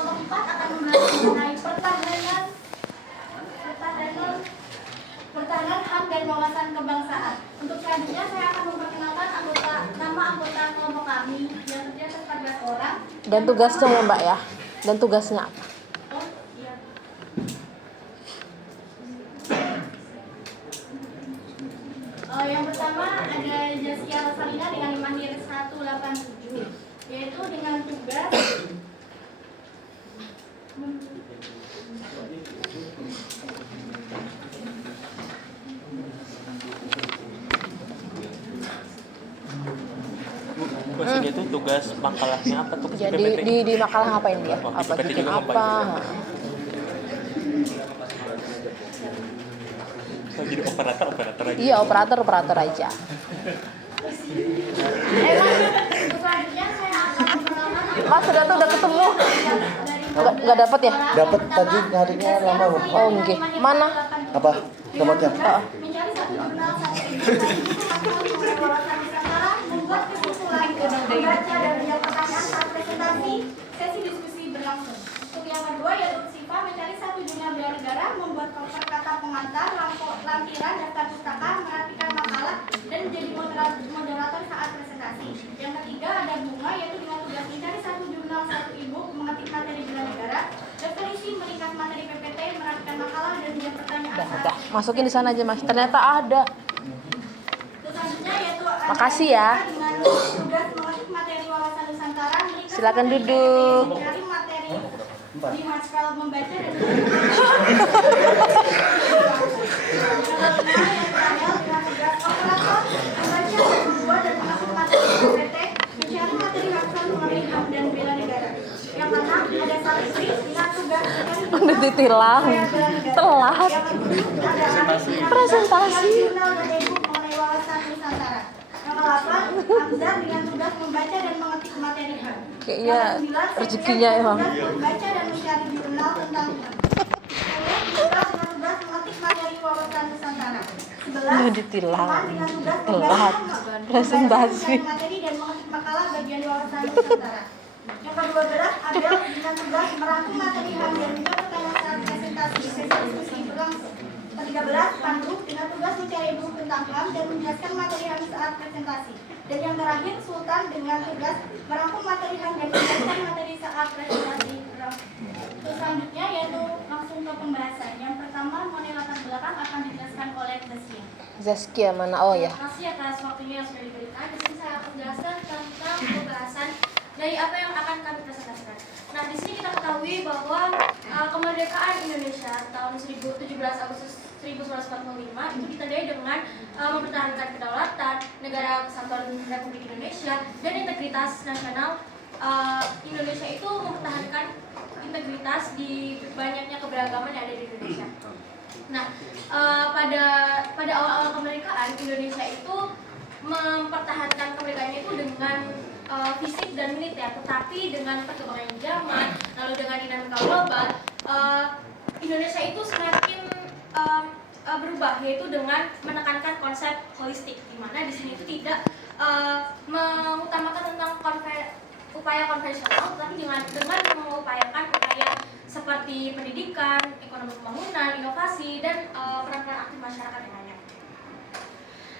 kelompok 4 akan membahas mengenai pertahanan HAM dan wawasan kebangsaan. Untuk selanjutnya saya akan memperkenalkan nama anggota kelompok kami yang terdiri atas 14 orang. Dan tugasnya ya Mbak ya. Dan tugasnya apa? Oh, iya. Yang pertama ada Zaskia Rosalina dengan Mahir 187, yaitu dengan tugas Maksudnya itu tugas makalahnya apa tuh? Jadi di makalah ngapain dia? Oh, Apa PPT bikin juga apa? ngapain? Oh, jadi operator aja. Iya, operator aja. selanjutnya saya akan memperkenalkan Mas udah ketemu? Nggak dapat ya? Dapat tadi nyarinya lama loh. Oh, nggih. Mana? Apa? Nomornya? mencari satu jurnal satu wawasan Nusantara, membuat kesimpulan, membaca dan menjawab pertanyaan saat presentasi sesi diskusi berlangsung. Untuk yang kedua yaitu Siva mencari satu jurnal bela negara, membuat cover kata pengantar, lampiran, daftar pustaka, merapikan makalah dan menjadi moderator saat presentasi. Yang ketiga ada Bunga yaitu dengan tugas mencari satu jurnal satu e-book, mengetik materi bela negara, daftar isi, meringkas materi PPT, merapikan makalah dan menjawab pertanyaan Udah, masukin di sana aja Mas. Ternyata ada. Selanjutnya yaitu ada Makasih ya. dengan tugas mengetik materi wawasan Nusantara, meringkas Silakan materi duduk. PPT, mencari materi di Marshall membaca dan mencari materi Marshall mengenai HAM dan bela negara. Yang keenam ada Salisri dengan tugas Udah ditilang. Telat. Presentasi. mengenai wawasan Nusantara. Yang ke-8 Hamzah dengan tugas membaca dan mengetik materi HAM. Kayaknya rezekinya emang. Membaca dan mencari jurnal tentang HAM. Dengan tugas mengetik materi wawasan Nusantara. 11 Udah ditilang. Iman dengan tugas Telat. membaca, Presentasi. mencari materi dan mengetik makalah bagian wawasan Nusantara. Yang ke-12 Adel dengan tugas merangkum materi HAM dan menjawab pertanyaan saat presentasi sesi diskusi berlangsung. Ke-13 Pandu dengan tugas mencari buku tentang HAM dan menjelaskan materi HAM saat presentasi. Dan yang terakhir Sultan dengan tugas merangkum materi HAM dan menjelaskan materi saat presentasi berlangsung. Terus selanjutnya yaitu langsung ke pembahasan. Yang pertama mengenai latar belakang akan dijelaskan oleh Zaskia. Zaskia mana? Oh ya. Terima kasih atas waktunya yang sudah diberikan. Di sini saya akan menjelaskan tentang pembahasan dari apa yang akan kami presentasikan. Nah, di sini kita ketahui bahwa kemerdekaan Indonesia tahun 17 Agustus 1945 itu ditandai dengan mempertahankan kedaulatan, negara kesatuan Republik Indonesia dan integritas nasional. Indonesia itu mempertahankan integritas di banyaknya keberagaman yang ada di Indonesia. Nah, pada awal-awal kemerdekaan Indonesia itu mempertahankan kemerdekaannya itu dengan fisik dan militer, tetapi dengan perkembangan zaman, lalu dengan dinamika global, Indonesia itu semakin berubah, yaitu dengan menekankan konsep holistik, di mana di sini itu tidak mengutamakan tentang upaya konvensional, tapi dengan mengupayakan upaya seperti pendidikan, ekonomi pembangunan, inovasi, dan peran-peran aktif masyarakat yang lainnya.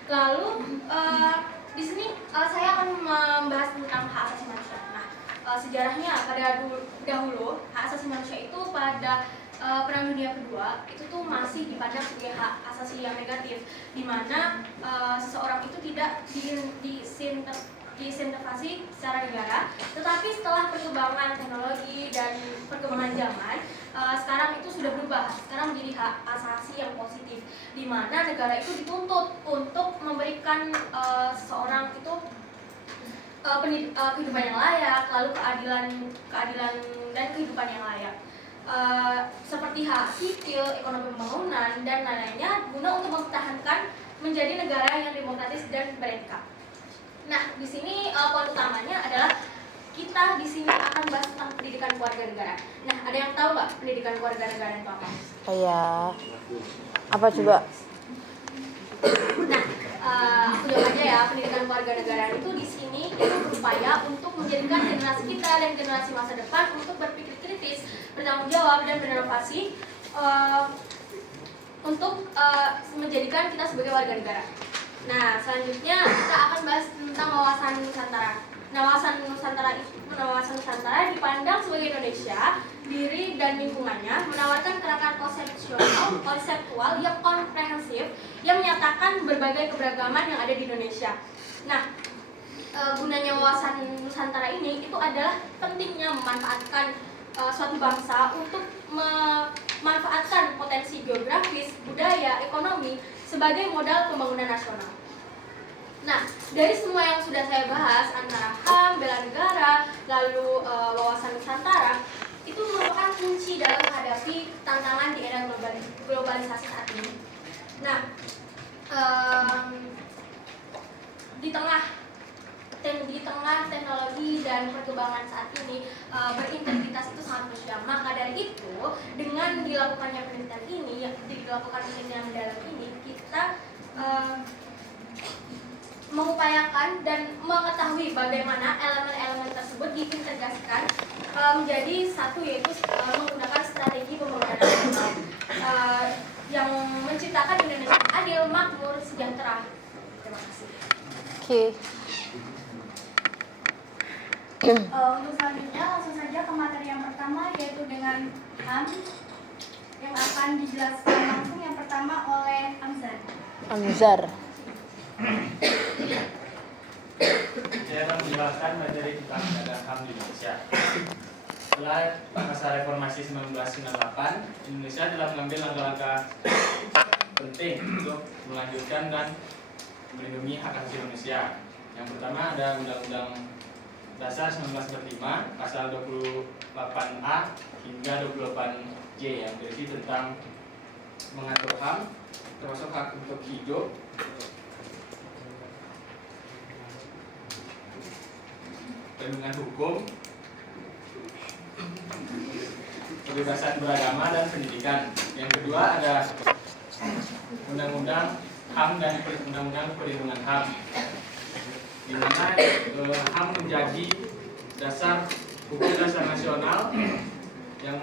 Lalu di sini saya akan membahas tentang hak asasi manusia. Nah, sejarahnya pada dahulu hak asasi manusia itu pada Perang Dunia Kedua itu tuh masih dipandang sebagai hak asasi yang negatif, di mana seseorang itu tidak disintervensi secara negara. Tetapi setelah perkembangan teknologi dan perkembangan zaman, sekarang itu sudah berubah. Sekarang menjadi hak asasi yang positif, di mana negara itu dituntut untuk memberikan seseorang itu kehidupan yang layak, lalu keadilan dan kehidupan yang layak. Seperti hak sipil, ekonomi pembangunan, dan lain-lainnya guna untuk mempertahankan menjadi negara yang demokratis dan beretika. Nah, di sini poin utamanya adalah kita di sini akan bahas tentang pendidikan keluarga negara. Nah, ada yang tahu nggak pendidikan keluarga negara itu apa? Kayak apa coba? Nah, aku jawab aja ya. pendidikan kewarganegaraan itu di sini itu berupaya untuk menjadikan generasi kita dan generasi masa depan untuk berpikir kritis, bertanggung jawab dan berinovasi untuk menjadikan kita sebagai warga negara. Nah, selanjutnya kita akan bahas tentang wawasan Nusantara. Nah, wawasan Nusantara dipandang sebagai Indonesia, diri dan lingkungannya, menawarkan kerangka konseptual yang komprehensif yang menyatakan berbagai keberagaman yang ada di Indonesia. Nah, gunanya wawasan Nusantara ini itu adalah pentingnya memanfaatkan suatu bangsa untuk memanfaatkan potensi geografis, budaya, ekonomi sebagai modal pembangunan nasional. Nah, dari semua yang sudah saya bahas antara HAM, bela negara, lalu wawasan Nusantara, itu merupakan kunci dalam menghadapi tantangan di era globalisasi saat ini. Nah, di tengah teknologi dan perkembangan saat ini berintegritas itu sangat krusial. Maka dari itu, dengan dilakukannya penelitian ini, penelitian mendalam ini, kita mengupayakan dan mengetahui bagaimana elemen-elemen tersebut diintegrasikan menjadi satu, yaitu menggunakan strategi pembangunan nasional yang menciptakan Indonesia adil, makmur, sejahtera. Terima kasih. Oke. Untuk selanjutnya langsung saja ke materi yang pertama, yaitu dengan HAM yang akan dijelaskan langsung yang pertama oleh Amzar. Saya akan menjelaskan materi tentang penegakan HAM di Indonesia. Setelah masa reformasi 1998, Indonesia telah mengambil langkah-langkah penting untuk melanjutkan dan melindungi hak asasi manusia. Yang pertama ada Undang-Undang Dasar 1945 pasal 28A hingga 28J yang berisi tentang mengatur HAM, termasuk hak untuk hidup, perlindungan hukum, kebebasan beragama dan pendidikan. Yang kedua ada Undang-Undang HAM dan Undang-Undang Perlindungan HAM, di mana HAM menjadi dasar hukum dasar nasional yang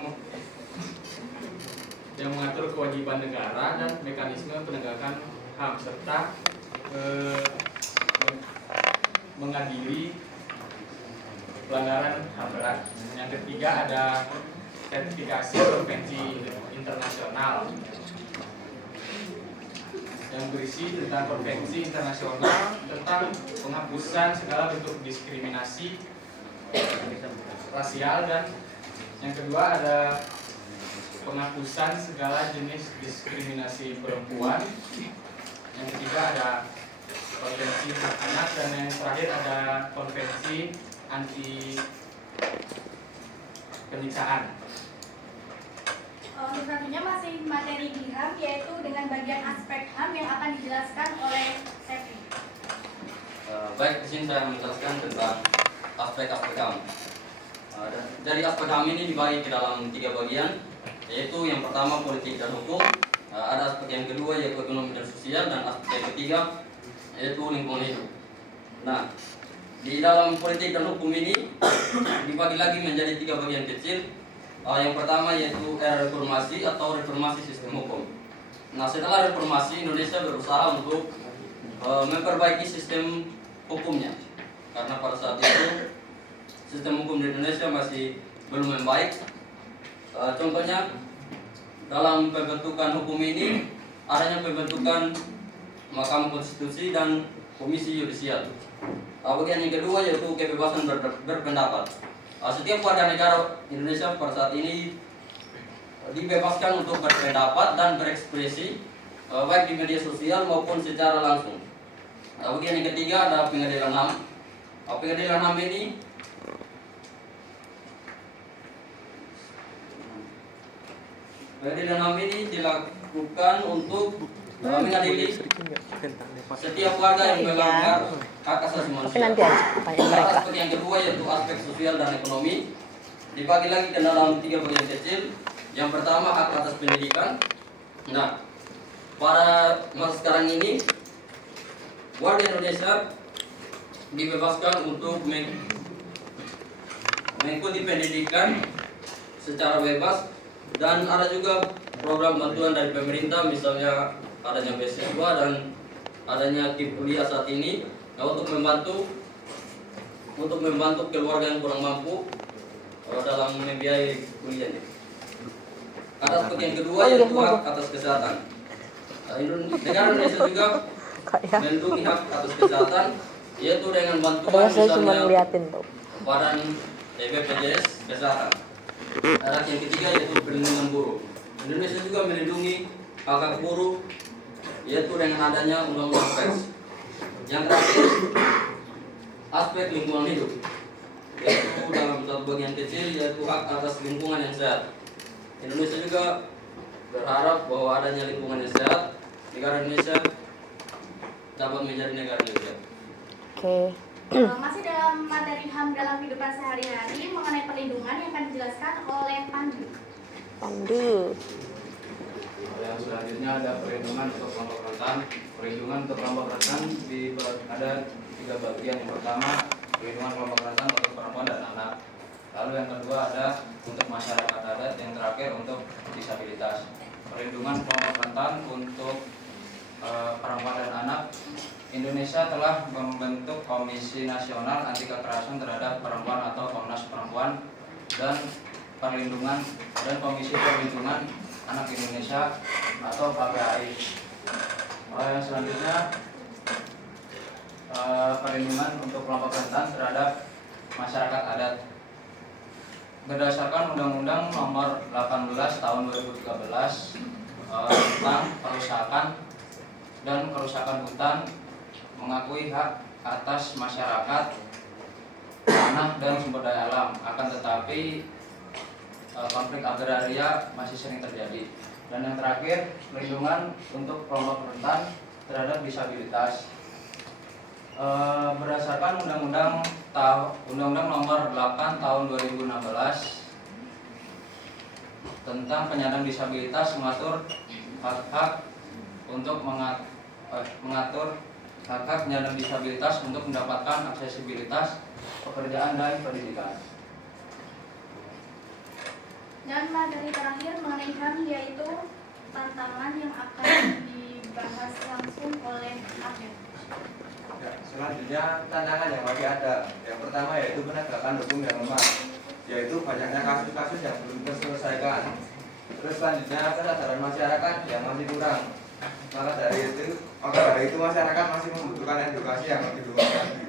mengatur kewajiban negara dan mekanisme penegakan HAM serta mengadili pelanggaran HAM berat. Yang ketiga ada sertifikasi konvensi internasional yang berisi tentang konvensi internasional tentang penghapusan segala bentuk diskriminasi rasial, dan yang kedua ada penghapusan segala jenis diskriminasi perempuan. Yang ketiga ada konvensi hak anak, dan yang terakhir ada konvensi anti penyiksaan. Untuk selanjutnya masih materi di HAM, yaitu dengan bagian aspek HAM yang akan dijelaskan oleh Sefi. Baik, di sini saya menjelaskan tentang aspek-aspek HAM. Dari aspek HAM ini dibagi ke dalam 3 bagian, yaitu yang pertama politik dan hukum, ada aspek yang kedua yaitu ekonomi dan sosial, dan aspek yang ketiga yaitu lingkungan hidup. Nah, di dalam politik dan hukum ini dibagi lagi menjadi 3 bagian kecil. Yang pertama yaitu era reformasi atau reformasi sistem hukum. Nah, setelah reformasi Indonesia berusaha untuk memperbaiki sistem hukumnya, karena pada saat itu sistem hukum di Indonesia masih belum membaik. Contohnya dalam pembentukan hukum ini adanya pembentukan Mahkamah Konstitusi dan Komisi Yudisial. Bagian yang kedua yaitu kebebasan berpendapat. Setiap warga negara Indonesia pada saat ini dibebaskan untuk berpendapat dan berekspresi baik di media sosial maupun secara langsung. Bagian yang ketiga ada pengadilan HAM. Pengadilan HAM ini dilakukan untuk mengadili setiap warga yang melanggar hak asasi manusia. Tapi nanti aja tanya mereka. Aspek yang kedua yaitu aspek sosial dan ekonomi, dibagi lagi ke dalam 3 bagian kecil. Yang pertama hak atas pendidikan. Nah, pada masa sekarang ini warga Indonesia dibebaskan untuk mengikuti pendidikan secara bebas, dan ada juga program bantuan dari pemerintah, misalnya adanya beasiswa dan adanya KIP kuliah saat ini untuk membantu keluarga yang kurang mampu dalam membiayai kuliahnya. Atas bagian kedua yaitu hak atas kesehatan. Negara Indonesia juga melindungi hak atas kesehatan, yaitu dengan bantuan Saya cuma misalnya ngeliatin tuh. Badan BPJS Kesehatan. Hak yang ketiga yaitu perlindungan buruh. Indonesia juga melindungi hak buruh, yaitu dengan adanya undang-undang pers. Yang terakhir, aspek lingkungan hidup, yaitu dalam satu bagian kecil yaitu hak atas lingkungan yang sehat. Indonesia juga berharap bahwa adanya lingkungan yang sehat, negara Indonesia dapat menjadi negara yang sehat. Oke. Masih dalam materi HAM dalam kehidupan sehari-hari mengenai perlindungan yang akan dijelaskan oleh Pandu. Pandu. Yang selanjutnya ada perlindungan untuk kelompok rentan. Perlindungan untuk kelompok rentan ada 3 bagian. Yang pertama, perlindungan kelompok rentan untuk perempuan dan anak. Lalu yang kedua ada untuk masyarakat adat. Yang terakhir untuk disabilitas. Perlindungan kelompok rentan untuk perempuan dan anak. Indonesia telah membentuk Komisi Nasional Anti Kekerasan Terhadap Perempuan atau Komnas Perempuan dan Perlindungan dan Komisi Perlindungan Anak Indonesia atau KPAI. Yang selanjutnya perlindungan untuk kelompok rentan terhadap masyarakat adat. Berdasarkan Undang-Undang Nomor 18 Tahun 2013 tentang perusahaan dan kerusakan hutan, mengakui hak atas masyarakat, tanah dan sumber daya alam. Akan tetapi konflik agraria masih sering terjadi. Dan yang terakhir, perlindungan untuk kelompok rentan terhadap disabilitas. Berdasarkan Undang-Undang Nomor 8 Tahun 2016 tentang penyandang disabilitas, mengatur hak-hak untuk mengatur hak-hak penyandang disabilitas untuk mendapatkan aksesibilitas pekerjaan dan pendidikan. Dan materi terakhir mengenai HAM yaitu tantangan yang akan dibahas langsung oleh Ahmed. Ya, selanjutnya tantangan yang masih ada. Yang pertama yaitu penegakan hukum yang lemah, yaitu banyaknya kasus-kasus yang belum terselesaikan. Terus selanjutnya kesadaran masyarakat yang masih kurang. Maka dari itu masyarakat masih membutuhkan edukasi yang lebih luas lagi.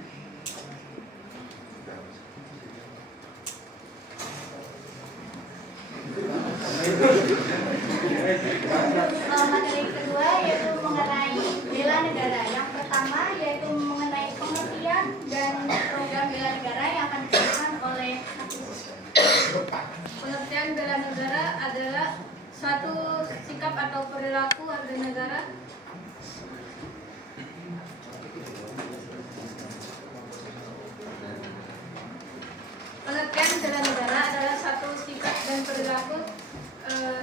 Materi kedua yaitu mengenai bela negara. Yang pertama yaitu mengenai pengertian dan program bela negara yang akan dijelaskan oleh Pengertian bela negara adalah suatu sikap atau perilaku warga negara Pengertian bela negara adalah satu sikap dan perilaku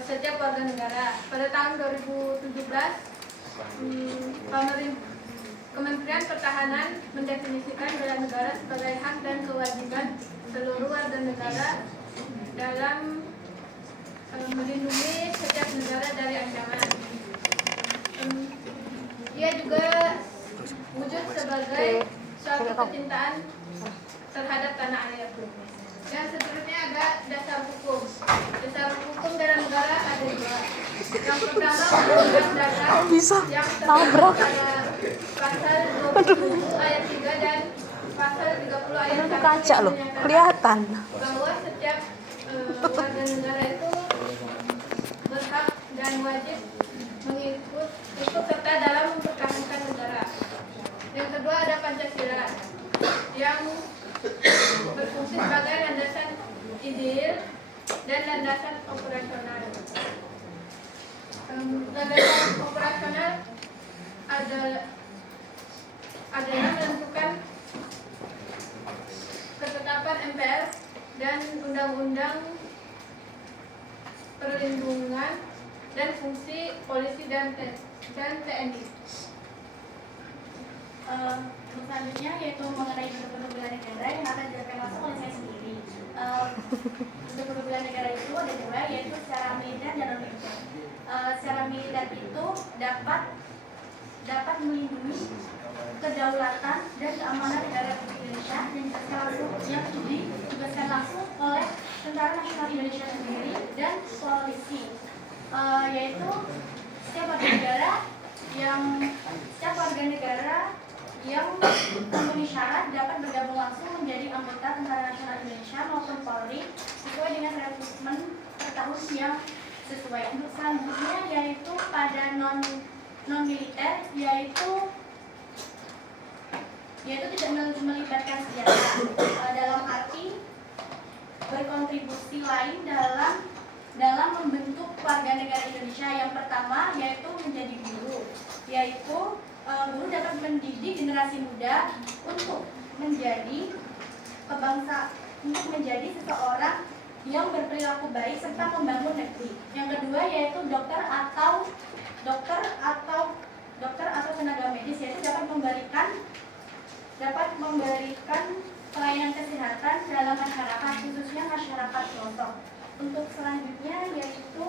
setiap warga negara. Pada tahun 2017, Kementerian Pertahanan mendefinisikan bela negara sebagai hak dan kewajiban seluruh warga negara dalam melindungi setiap negara dari ancaman. Ia juga wujud sebagai suatu kecintaan terhadap tanah air. Dan seterusnya ada dasar hukum. Dasar hukum bela negara ada 2. Yang pertama Undang-Undang Dasar yang terdapat pada pasal 27 ayat 3 dan pasal 30 ayat 1 Kaca loh, kelihatan. bahwa setiap warga negara itu berhak dan wajib ikut serta dalam mempertahankan negara. Yang kedua ada Pancasila yang berfungsi sebagai landasan ideal dan landasan operasional. Landasan operasional adalah menentukan ketetapan MPR dan undang-undang perlindungan dan fungsi polisi dan TNI. selanjutnya yaitu mengenai bentuk-bentuk bela negara yang akan dijelaskan langsung oleh saya sendiri. Bentuk-bentuk bela negara itu ada dua, yaitu secara militer dan non militer. Secara militer itu dapat melindungi kedaulatan dan keamanan negara Republik Indonesia yang ditugaskan langsung oleh Tentara Nasional Indonesia sendiri dan polisi, yaitu setiap warga negara yang memenuhi syarat dapat bergabung langsung menjadi anggota Tentara Nasional Indonesia maupun Polri sesuai dengan rekrutmen per tahun yang sesuai. Untuk selanjutnya yaitu pada non militer yaitu tidak melibatkan senjata dalam arti berkontribusi lain dalam membentuk warga negara Indonesia. Yang pertama yaitu menjadi guru, yaitu guru dapat mendidik generasi muda untuk menjadi menjadi seseorang yang berperilaku baik serta membangun negeri. Yang kedua yaitu dokter atau tenaga medis, yaitu dapat memberikan pelayanan kesehatan dalam masyarakat, khususnya masyarakat pelosok. Untuk selanjutnya yaitu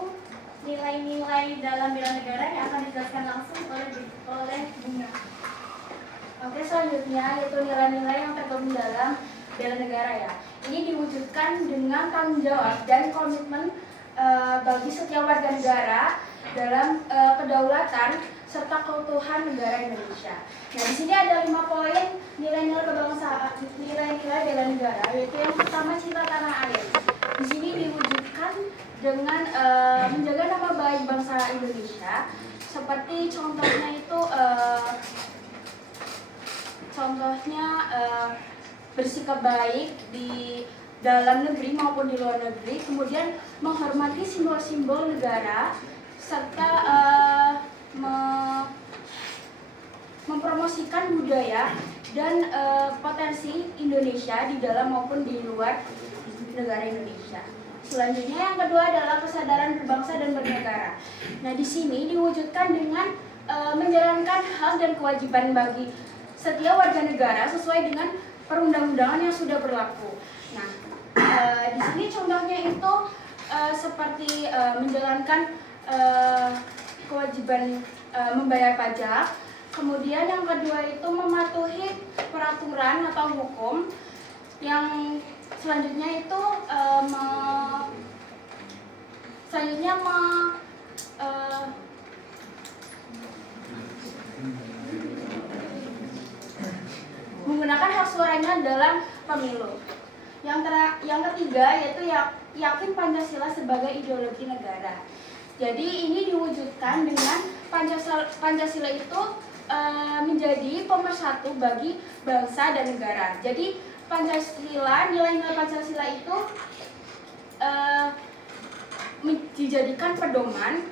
nilai-nilai dalam bela negara yang akan dijelaskan langsung oleh Bunga. Oke, selanjutnya yaitu nilai-nilai yang tergabung dalam bela negara ya. Ini diwujudkan dengan tanggung jawab dan komitmen bagi setiap warga negara dalam kedaulatan serta keutuhan negara Indonesia. Nah, di sini ada 5 poin nilai-nilai kebangsaan, nilai-nilai bela negara, yaitu yang pertama cinta tanah air. Di sini diwujudkan dengan menjaga nama baik bangsa Indonesia, seperti contohnya itu bersikap baik di dalam negeri maupun di luar negeri, kemudian menghormati simbol-simbol negara serta mempromosikan budaya dan potensi Indonesia di dalam maupun di luar negara Indonesia. Selanjutnya yang kedua adalah kesadaran berbangsa dan bernegara. Nah, di sini diwujudkan dengan menjalankan hak dan kewajiban bagi setiap warga negara sesuai dengan perundang-undangan yang sudah berlaku. Nah, di sini contohnya itu seperti menjalankan kewajiban membayar pajak. Kemudian yang kedua itu mematuhi peraturan atau hukum. Yang selanjutnya itu menggunakan hak suaranya dalam pemilu. Yang ketiga yaitu yakin Pancasila sebagai ideologi negara. Jadi ini diwujudkan dengan Pancasila itu menjadi pemersatu bagi bangsa dan negara. Jadi nilai-nilai Pancasila itu dijadikan pedoman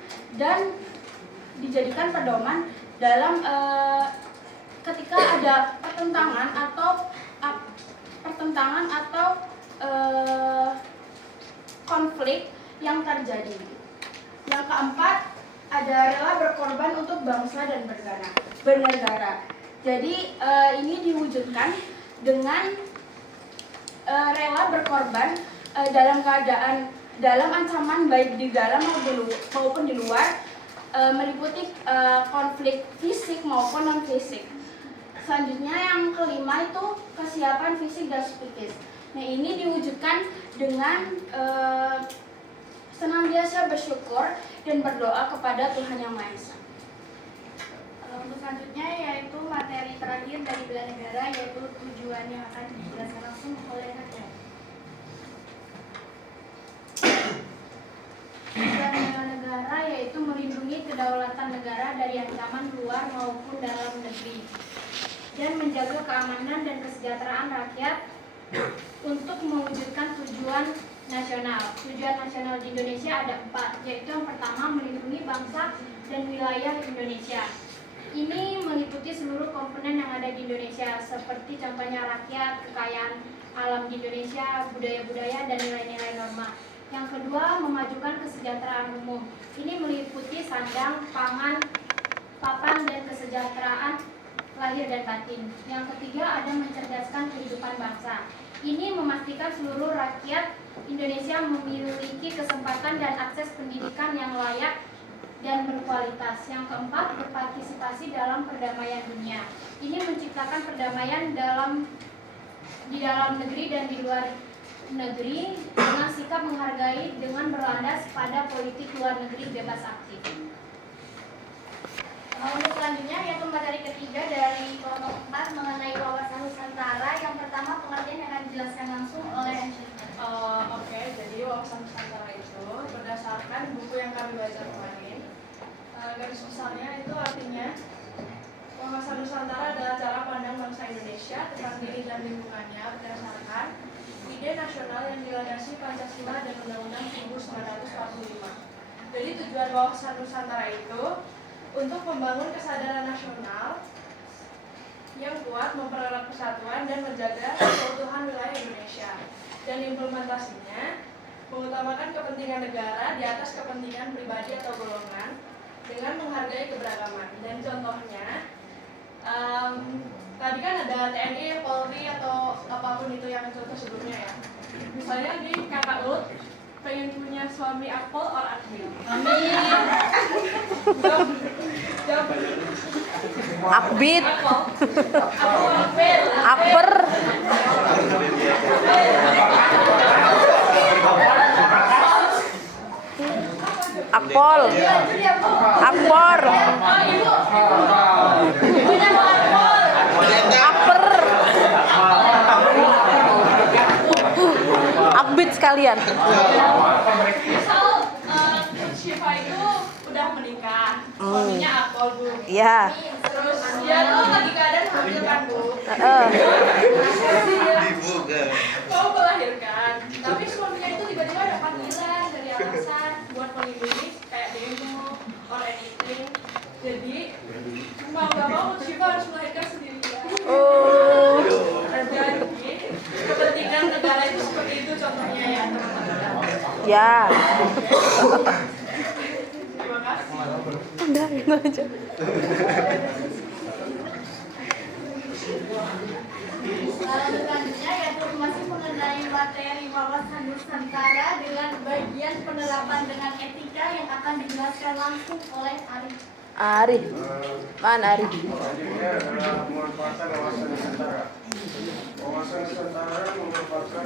dalam ketika ada pertentangan atau konflik yang terjadi. Yang keempat, ada rela berkorban untuk bangsa dan bernegara. Jadi ini diwujudkan dengan rela berkorban dalam ancaman baik di dalam maupun di luar, meliputi konflik fisik maupun non fisik. Selanjutnya yang kelima itu kesiapan fisik dan psikis. Nah, ini diwujudkan dengan senantiasa bersyukur dan berdoa kepada Tuhan Yang Maha Esa. Untuk selanjutnya yaitu materi terakhir dari bela negara, yaitu tujuan yang akan dijelaskan langsung oleh rakyat. Tujuan bela negara yaitu melindungi kedaulatan negara dari ancaman luar maupun dalam negeri dan menjaga keamanan dan kesejahteraan rakyat untuk mewujudkan tujuan nasional. Tujuan nasional di Indonesia ada 4, yaitu yang pertama melindungi bangsa dan wilayah Indonesia. Ini meliputi seluruh komponen yang ada di Indonesia, seperti contohnya rakyat, kekayaan alam di Indonesia, budaya-budaya, dan nilai-nilai norma. Yang kedua, memajukan kesejahteraan umum. Ini meliputi sandang, pangan, papan, dan kesejahteraan lahir dan batin. Yang ketiga ada mencerdaskan kehidupan bangsa. Ini memastikan seluruh rakyat Indonesia memiliki kesempatan dan akses pendidikan yang layak dan berkualitas. Yang keempat, berpartisipasi dalam perdamaian dunia. Ini menciptakan perdamaian di dalam negeri dan di luar negeri dengan sikap menghargai dengan berlandas pada politik luar negeri bebas aktif. Untuk selanjutnya yaitu materi ketiga dari kelompok 4 mengenai wawasan Nusantara. Yang pertama pengertian yang akan dijelaskan langsung oleh Angelina. Oke, jadi wawasan Nusantara itu berdasarkan buku yang kami baca kemarin. Garis besarnya itu artinya wawasan Nusantara adalah cara pandang bangsa Indonesia tentang diri dan lingkungannya berdasarkan ide nasional yang dilandasi Pancasila dan Undang-Undang 1945. Jadi tujuan wawasan Nusantara itu untuk membangun kesadaran nasional yang kuat, mempererat persatuan dan menjaga keutuhan wilayah Indonesia. Dan implementasinya mengutamakan kepentingan negara di atas kepentingan pribadi atau golongan dengan menghargai keberagaman. Dan contohnya, tadi kan ada TNI, Polri atau apapun itu yang contoh sebelumnya ya. Misalnya di kata Ut, pengen punya suami Apple or Admin. Amin. Akbit, Apple. aper, akpol, akpor, aper, akbit sekalian. Misal Syifa itu udah menikah, suaminya Apple Bu. Iya. Terus dia tuh lagi keadaan hamil kan Bu. Mau melahirkan, tapi suaminya itu tiba-tiba ada panggilan dari atasan buat melindungi kayak demo or anything. Jadi mau gak mau Syifa harus melahirkan sendirian. Oh. Jadi kepentingan negara itu seperti itu contohnya ya teman-teman. Ya. Terima kasih. Udah gitu aja. Selanjutnya yaitu masih mengenai materi wawasan Nusantara dengan bagian penerapan dengan etika yang akan dijelaskan langsung oleh Arif. Arif. Mana Arif? Selanjutnya adalah memanfaatkan wawasan Nusantara. Wawasan Nusantara merupakan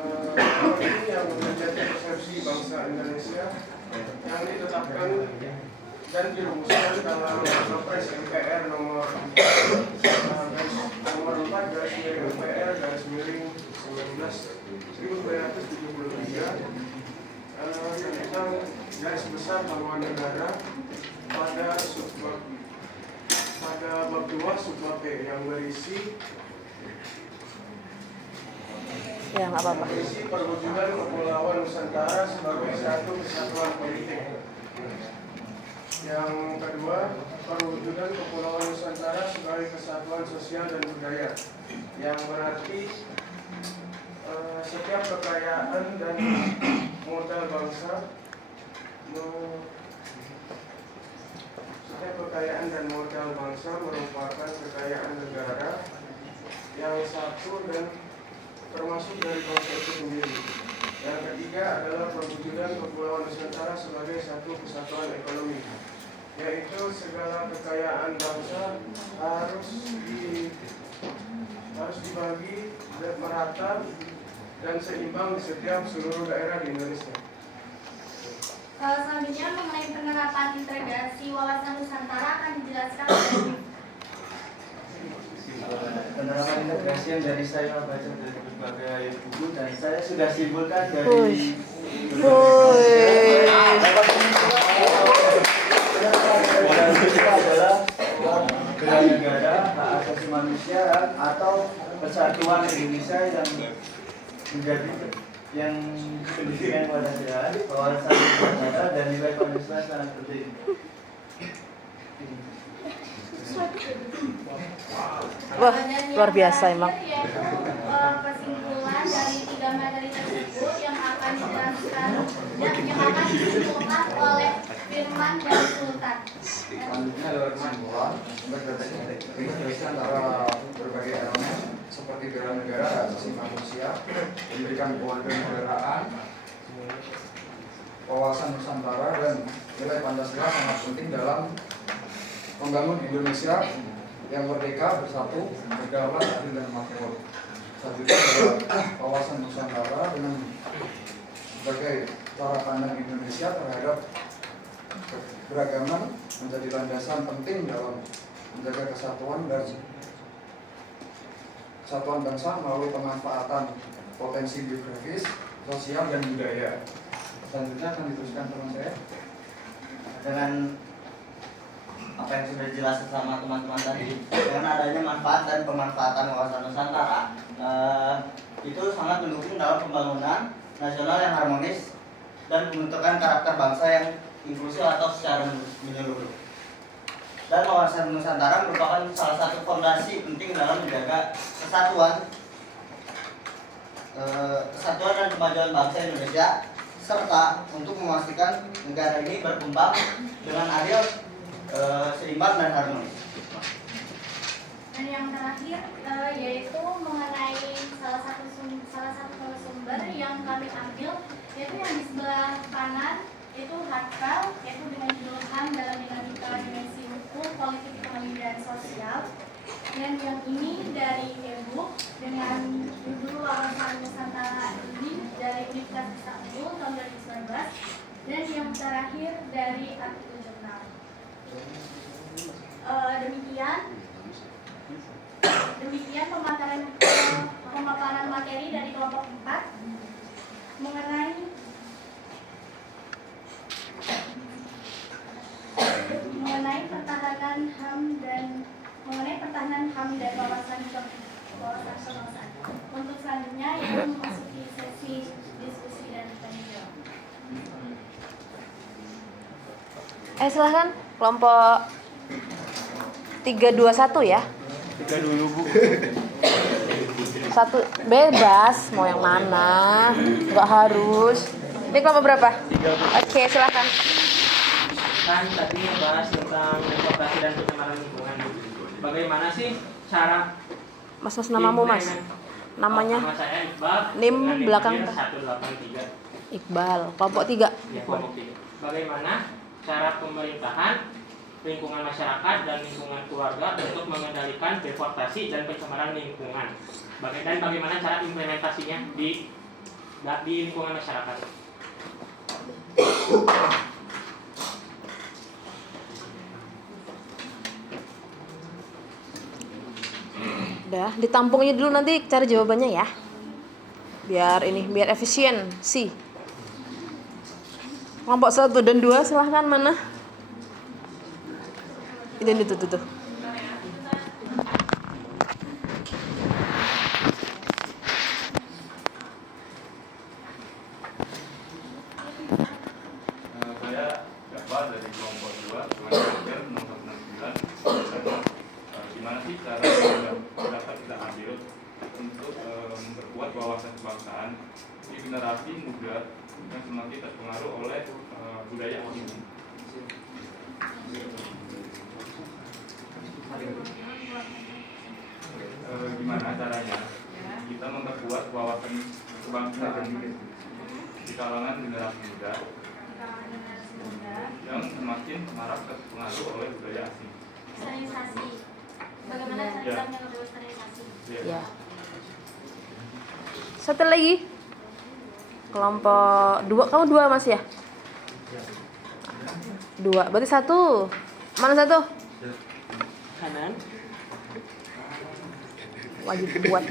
teori yang menjadi persepsi bangsa Indonesia yang ditetapkan dan dirumuskan dalam Kepres MPR nomor 4 garis miring MPR garis miring 1973 tentang garis besar haluan negara pada bab 2 subbab B yang berisi Ya nggak apa-apa. berisi perwujudan Kepulauan Nusantara sebagai satu kesatuan politik. Yang kedua, perwujudan Kepulauan Nusantara sebagai kesatuan sosial dan budaya, yang berarti setiap kekayaan dan modal bangsa merupakan kekayaan negara yang satu dan termasuk dari bangsa itu sendiri. Yang ketiga adalah perwujudan Kepulauan Nusantara sebagai satu kesatuan ekonomi, yaitu segala kekayaan bangsa harus dibagi dan merata dan seimbang di setiap seluruh daerah di Indonesia. Selanjutnya mengenai penerapan integrasi wawasan Nusantara akan dijelaskan oleh Penerapan integrasi yang dari saya baca dari berbagai buku dan saya sudah simpulkan dari adalah bela negara, hak asasi manusia atau persatuan Indonesia yang menjadi yang pendidikan pada saya, wawasan Nusantara dan nilai Pancasila sangat penting. Wah, luar biasa emang. yaitu kesimpulan dari 3 materi tersebut yang akan dijelaskan dan yang akan disimpulkan oleh Firman dan Sultan. Selanjutnya adalah kesimpulan integrasi antara berbagai elemen seperti bela negara, hak asasi manusia, pendidikan kewarganegaraan, wawasan Nusantara dan nilai Pancasila sangat penting dalam membangun Indonesia yang merdeka, bersatu, berdaulat, adil dan makmur. Selanjutnya adalah wawasan Nusantara dengan sebagai cara pandang Indonesia terhadap beragaman menjadi landasan penting dalam menjaga kesatuan bangsa melalui pemanfaatan potensi geografis, sosial dan budaya. Selanjutnya akan diteruskan teman saya. Dengan apa yang sudah dijelaskan sama teman-teman tadi, dengan adanya manfaat dan pemanfaatan wawasan Nusantara, itu sangat mendukung dalam pembangunan nasional yang harmonis dan pembentukan karakter bangsa yang inklusif atau secara menyeluruh. Dan wawasan Nusantara merupakan salah satu fondasi penting dalam menjaga kesatuan dan kemajuan bangsa Indonesia, serta untuk memastikan negara ini berkembang dengan adil, seimbang dan harmonis. Dan yang terakhir yaitu mengenai salah satu sumber yang kami ambil, yaitu yang di sebelah kanan, yaitu Hartkal, yaitu dengan judul HAM dalam dinamika dimensi hukum, politik, ekonomi dan sosial. Dan yang ini dari e-book dengan judul Wawasan Nusantara ini dari Universitas Istanbul tahun 2019. Dan yang terakhir dari artikel jurnal. Demikian pemaparan materi dari kelompok 4 mengenai pertahanan HAM dan wawasan kebangsaan. Untuk selanjutnya yang memasuki sesi diskusi dan tanya jawab. Silahkan kelompok 321 ya. 3 dulu Bu. Satu bebas mau yang mana, nggak harus. Ini kelompok berapa? 3. Oke, silakan. Kan tadi ngebahas tentang koperasi dan pencemaran lingkungan. Bagaimana sih cara Mas namamu Mas? Namanya? Nama saya Iqbal. NIM belakang 183. Iqbal, kelompok 3. Ya, kelompok 3. Bagaimana cara pemerintahan, lingkungan masyarakat dan lingkungan keluarga untuk mengendalikan deforestasi dan pencemaran lingkungan? Dan bagaimana cara implementasinya di lingkungan masyarakat? Udah, ditampungnya dulu nanti cari jawabannya ya. Biar efisien sih. Kelompok 1 dan 2 silahkan mana? Itu tuh. Saya Iqbal dari kelompok 2 dengan nomor 69. Gimana sih cara dapat kita ambil untuk memperkuat wawasan kebangsaan di generasi muda yang semakin terpengaruh oleh budaya ini? Gimana caranya kita memperkuat wawasan kebangsaan di kalangan generasi muda yang semakin marak terpengaruh oleh budaya asing? Sterilisasi. Bagaimana cara kita menanggapi sterilisasi? Ya. Satu lagi. Kelompok 2, kamu 2 Mas ya? 2, berarti 1. Mana 1? Kanan. Wajib buat.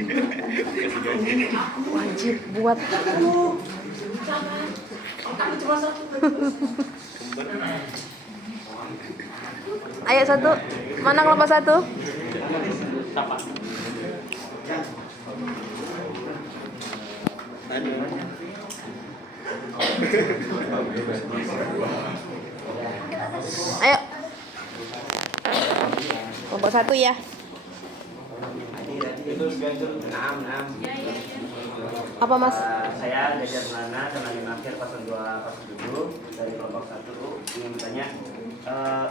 Ayo 1. Mana kelompok 1? Ayo. Kelompok 1 ya. Apa Mas? Saya Gajar Melana, tenaga akhir 0207 dari kelompok 1 ingin bertanya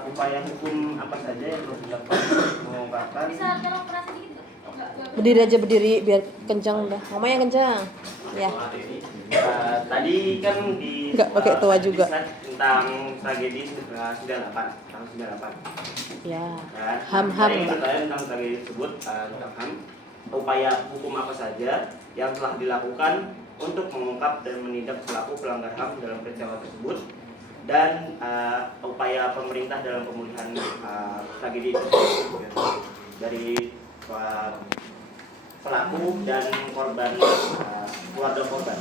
upaya hukum apa saja yang harus dilakukan untuk mengungkapkan. Bisa tolong keras sedikit nggak? Berdiri aja, berdiri biar kencang udah. Ngomongnya kencang. Ya. Tadi kan di Nggak pakai tua juga. slide tentang tragedi 98 tahun 98. Ya. Kan? Ham-ham, Saya ingin Pak. bertanya tentang tragedi tersebut tentang HAM. Upaya hukum apa saja yang telah dilakukan untuk mengungkap dan menindak pelaku pelanggar HAM dalam peristiwa tersebut, dan upaya pemerintah dalam pemulihan tragedi tersebut dari pelaku dan korban, keluarga korban.